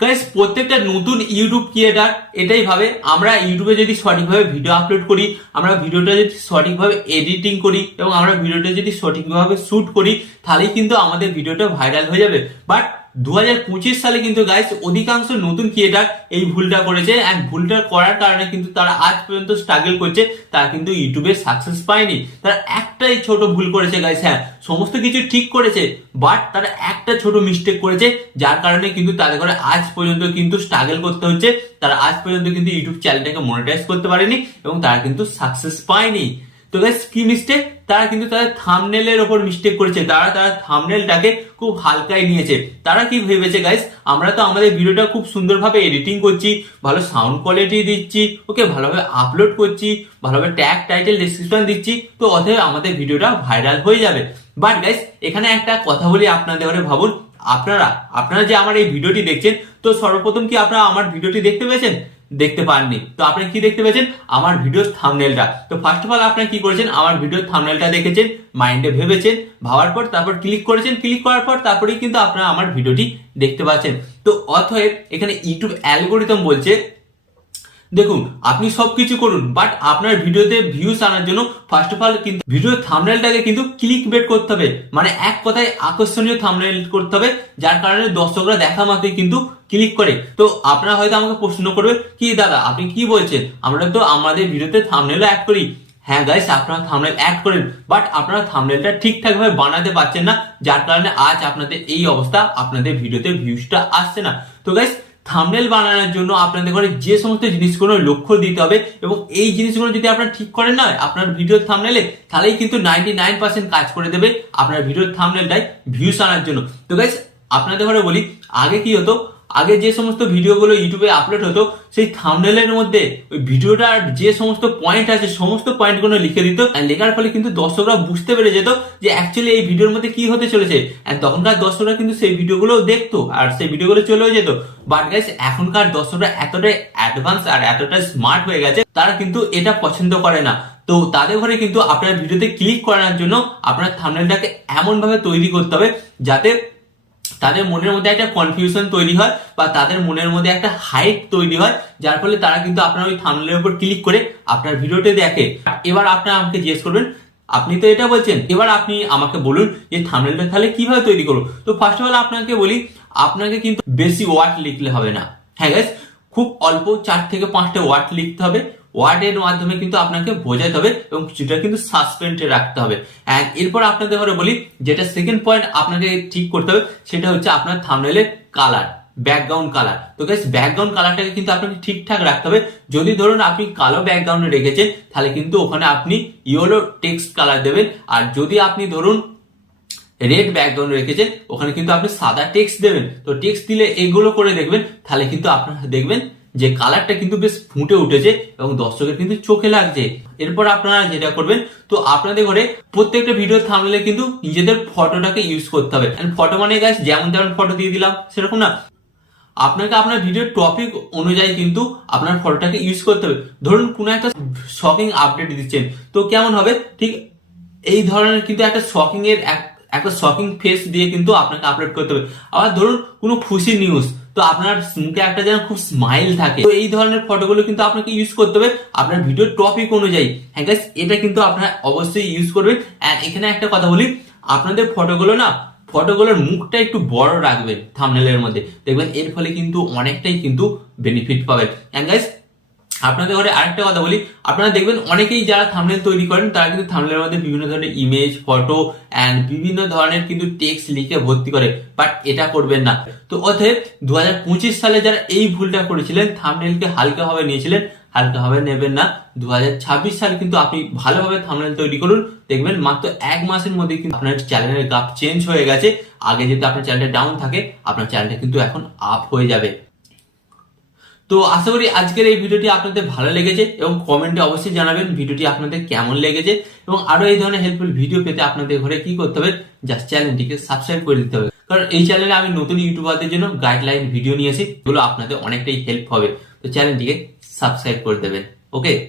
Guys প্রত্যেকটা নতুন YouTube creator এটাই ভাবে আমরা ইউটিউবে যদি সঠিকভাবে ভিডিও আপলোড করি, আমরা ভিডিওটা যদি সঠিকভাবে এডিটিং করি এবং আমরা ভিডিওটা যদি সঠিকভাবে শুট করি, তাহলেই কিন্তু আমাদের ভিডিওটা ভাইরাল হয়ে যাবে। বাট 2025 সালে কিন্তু গাইস অধিকাংশ নতুন ক্রিয়েটার এই ভুলটা করেছে, এন্ড ভুলটা করার কারণে কিন্তু তারা আজ পর্যন্ত স্ট্রাগল করছে, তারা কিন্তু ইউটিউবে সাকসেস পায়নি। তারা একটাই ছোট ভুল করেছে গাইস, হ্যাঁ সমস্ত কিছু ঠিক করেছে, বাট তারা একটা ছোট মিস্টেক করেছে, যার কারণে কিন্তু তাদের ঘরে আজ পর্যন্ত কিন্তু স্ট্রাগল করতে হচ্ছে। তারা আজ পর্যন্ত কিন্তু ইউটিউব চ্যানেলটাকে মনিটাইজ করতে পারেনি এবং তারা কিন্তু সাকসেস পায়নি। তো গাইস কি মিস্টেক? তারা কিন্তু তাদের থাম্বনেলের উপর মিস্টেক করেছে। তারা থাম্বনেলটাকে খুব হালকায় নিয়েছে। তারা কি ভেবেছে গাইস, আমরা তো আমাদের ভিডিওটা খুব সুন্দরভাবে এডিটিং করছি, ভালো সাউন্ড কোয়ালিটি দিচ্ছি, ওকে ভালোভাবে আপলোড করছি, ভালোভাবে ট্যাগ টাইটেল ডেসক্রিপশন দিচ্ছি, তো অতএব আমাদের ভিডিওটা ভাইরাল হয়ে যাবে। বাট গাইস এখানে একটা কথা বলি আপনাদের ঘরে, ভাবুন আপনারা যে আমার এই ভিডিওটি দেখছেন, তো সর্বপ্রথম কি আপনারা আমার ভিডিওটি দেখতে পেয়েছেন? দেখতে পাননি। তো আপনি কি দেখতে পেয়েছেন? আমার ভিডিওর থাম্বনেলটা। তো ফার্স্ট অফ অল আপনি কি করেছেন? আমার ভিডিওর থাম্বনেলটা দেখেছেন, মাইন্ডে ভেবেছেন, ভাবার পর তারপর ক্লিক করেছেন, ক্লিক করার পর তারপরেই কিন্তু আপনারা আমার ভিডিওটি দেখতে পাচ্ছেন। তো অতএব এখানে ইউটিউব অ্যালগোরিদম বলছে, দেখুন আপনি সবকিছু করুন, বাট আপনার ভিডিওতে ভিউজ আনার জন্য ফার্স্ট অফ অল কিন্তু ভিডিওর থাম্বনেলটাকে কিন্তু ক্লিক বেট করতে হবে, মানে এক কথায় আকর্ষণীয় থাম্বনেল করতে হবে, যার কারণে দর্শকরা দেখা মাত্রই কিন্তু ক্লিক করে। তো আপনারা হয়তো আমাকে প্রশ্ন করবে, কি দাদা আপনি কি বলছেন, আমরা তো আমাদের ভিডিওতে থাম্বনেলও অ্যাড করি। হ্যাঁ গাইস, আপনারা থাম্বনেল অ্যাড করেন, বাট আপনারা থাম্বনেলটা ঠিকঠাক ভাবে বানাতে পারছেন না, যার কারণে আজ আপনাদের এই অবস্থা, আপনাদের ভিডিওতে ভিউজটা আসছে না। তো গাইস থাম্বনেল বানানোর জন্য আপনাদের ঘরে যে সমস্ত জিনিসগুলো লক্ষ্য দিতে হবে, এবং এই জিনিসগুলো যদি আপনারা ঠিক করেন না আপনার ভিডিওর থাম্বনেলে, তাহলেই কিন্তু 99% কাজ করে দেবে আপনার ভিডিওর থাম্বনেলটাই ভিউজ আনার জন্য। তো গাইস আপনাদের ঘরে বলি, আগে কি হতো, আগে যে সমস্ত ভিডিওগুলো ইউটিউবে আপলোড হতো, সেই থাম্বনেলের মধ্যে ওই ভিডিওটার যে সমস্ত পয়েন্ট আছে সমস্ত পয়েন্টগুলো লিখে দিত, লেখার ফলে কিন্তু দর্শকরা বুঝতে পেরে যেত যে অ্যাকচুয়ালি এই ভিডিওর মধ্যে কি হতে চলেছে, এন্ড তখনকার দর্শকরা কিন্তু সেই ভিডিওগুলো দেখতো আর সেই ভিডিওগুলো চলেও যেত। বাট গাইস এখনকার দর্শকরা এতটাই অ্যাডভান্স আর এতটাই স্মার্ট হয়ে গেছে, তারা কিন্তু এটা পছন্দ করে না। তো তাদের ঘরে কিন্তু আপনার ভিডিওতে ক্লিক করার জন্য আপনার থাম্বনেলটাকে এমন ভাবে তৈরি করতে হবে যাতে তাদের মনের মধ্যে একটা কনফিউশন তৈরি হয়, বা তাদের মনের মধ্যে একটা হাইট তৈরি হয়, যার ফলে তারা কিন্তু আপনার ওই থাম্বনেলের উপর ক্লিক করে আপনার ভিডিওটি দেখে। এবার আপনারা আমাকে জিজ্ঞেস করবেন, আপনি তো এটা বলছেন, এবার আপনি আমাকে বলুন যে থাম্বনেলটা তাহলে কিভাবে তৈরি করব। তো ফার্স্ট অফ অল আপনাকে বলি, আপনাকে কিন্তু বেশি ওয়ার্ড লিখলে হবে না। হ্যাঁ গাইস, খুব অল্প 4 থেকে 5টা ওয়ার্ড লিখতে হবে। ওয়ার্ডের মাধ্যমে কিন্তু আপনাকে বোঝাতে হবে এবং কিছুটা কিন্তু সাসপেন্সে রাখতে হবে। এন্ড এরপর আপনাদের ঘরে বলি, যেটা সেকেন্ড পয়েন্ট আপনাকে ঠিক করতে হবে, সেটা হচ্ছে আপনার থাম্বনেলের কালার, ব্যাকগ্রাউন্ড কালার। তো গাইস ব্যাকগ্রাউন্ড কালারটাকে কিন্তু আপনাকে ঠিকঠাক রাখতে হবে। যদি ধরুন আপনি কালো ব্যাকগ্রাউন্ডে রেখেছেন, তাহলে কিন্তু ওখানে আপনি ইয়েলো টেক্সট কালার দেবেন, আর যদি আপনি ধরুন রেড ব্যাকগ্রাউন্ড রেখেছেন, ওখানে কিন্তু আপনি সাদা টেক্সট দেবেন। তো টেক্সট দিলে এগুলো করে দেখবেন, তাহলে কিন্তু আপনারা দেখবেন যে কালারটা কিন্তু বেশ ফুটে উঠেছে এবং দর্শকের কিন্তু চোখে লাগছে। এরপর আপনারা যেটা করবেন, তো আপনাদের ঘরে প্রত্যেকটা ভিডিও থাম্বনেলে কিন্তু নিজেদের ফটোটাকে ইউজ করতে হবে। ফটো মানে গাইস যেমন তেমন ফটো দিয়ে দিলাম সেরকম না, আপনাকে আপনার ভিডিওর টপিক অনুযায়ী কিন্তু আপনার ফটোটাকে ইউজ করতে হবে। ধরুন কোনো একটা শকিং আপডেট দিচ্ছেন, তো কেমন হবে, ঠিক এই ধরনের কিন্তু একটা শকিং এর একটা শকিং ফেস দিয়ে কিন্তু আপনাকে আপলোড করতে হবে। আবার ধরুন কোনো খুশি নিউজ, তো আপনার মুখে একটা যেন খুব স্মাইল থাকে, তো এই ধরনের ফটোগুলো কিন্তু আপনাকে ইউজ করতে হবে আপনার ভিডিওর টপিক অনুযায়ী। হ্যাঁ গাইস, এটা কিন্তু আপনারা অবশ্যই ইউজ করবেন। এন্ড এখানে একটা কথা বলি, আপনাদের ফটোগুলোর মুখটা একটু বড় রাখবেন থাম্বনেলের মধ্যে, দেখবেন এর ফলে কিন্তু অনেকটাই কিন্তু বেনিফিট পাবেন। এন্ড গাইস আপনাদের ঘরে আরেকটা কথা বলি, আপনারা দেখবেন অনেকেই যারা থাম্বনেল তৈরি করেন, তারা কিন্তু থাম্বনেলের মধ্যে বিভিন্ন ধরনের ইমেজ, ফটো এন্ড বিভিন্ন ধরনের কিন্তু টেক্সট লিখে ভর্তি করে, বাট এটা করবেন না। তো অতএব 2025 সালে যারা এই ভুলটা করেছিলেন, থাম্বনেলকে হালকাভাবে নিয়েছিলেন, হালকাভাবে নেবেন না। 2026 সালে কিন্তু আপনি ভালোভাবে থাম্বনেল তৈরি করুন, দেখবেন মাত্র 1 মাসের মধ্যে কিন্তু আপনার চ্যানেলের গ্রাফ চেঞ্জ হয়ে গেছে। আগে যদি আপনার চ্যানেলটা ডাউন থাকে, আপনার চ্যানেলটা কিন্তু এখন আপ হয়ে যাবে। তো আশা করি আজকের এই ভিডিওটি আপনাদের ভালো লেগেছে, এবং কমেন্টে অবশ্যই জানাবেন ভিডিওটি আপনাদের কেমন লেগেছে, এবং আরো এই ধরনের হেল্পফুল ভিডিও পেতে আপনাদের ঘরে কি করতে হবে, জাস্ট চ্যানেলটিকে সাবস্ক্রাইব করে দিতে হবে। কারণ এই চ্যানেলে আমি নতুন ইউটিউবারদের জন্য গাইডলাইন ভিডিও নিয়ে আসি, যেগুলো আপনাদের অনেকটাই হেল্প হবে। তো চ্যানেলটিকে সাবস্ক্রাইব করে দেবেন। ওকে।